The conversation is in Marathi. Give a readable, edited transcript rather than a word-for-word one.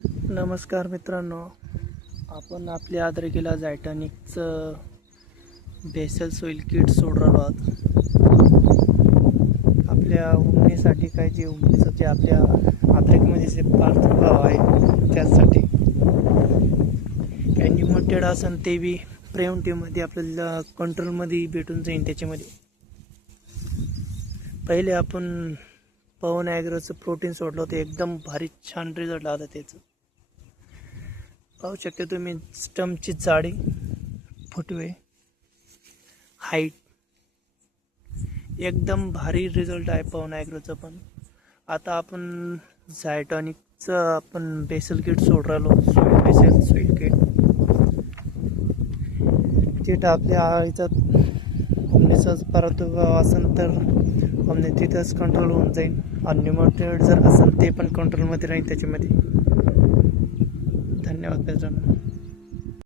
नमस्कार मित्रांनो, आपण आपल्या आद्रकीला झायटॉनिकचं बेसल सॉइल किट सोडून राहिलो आहोत. आपल्या उमणीसाठी काय जे उमणीचं जे आपल्या आद्रकीमध्ये जे प्रादुर्भाव आहे त्यासाठी काही लिमिटेड असेल ते बी प्रिव्हेंटिव्हमध्ये आपल्याला कंट्रोलमध्ये भेटून जाईल. त्याच्यामध्ये पहिले आपण पवन ॲग्रोचं प्रोटीन सोडलं होतं, एकदम भारी छान रिझल्ट आला त्याचं. पाहू शकता तुम्ही स्टमची जाडी, फुटवे, हाईट एकदम भारी रिझल्ट आहे पवन ॲग्रोचं. पण आता आपण झायटॉनिकचं आपण बेसल किट सोड राहिलो, बेसल सॉइल किट आपल्या याच्यात उमणीचा प्रादुर्भाव असेल तर उमणी तिथंच कंट्रोल होऊन जाईल. अनलिमिटेड जर असेल ते पण कंट्रोलमध्ये राहील त्याच्यामध्ये. धन्यवाद मित्रांनो.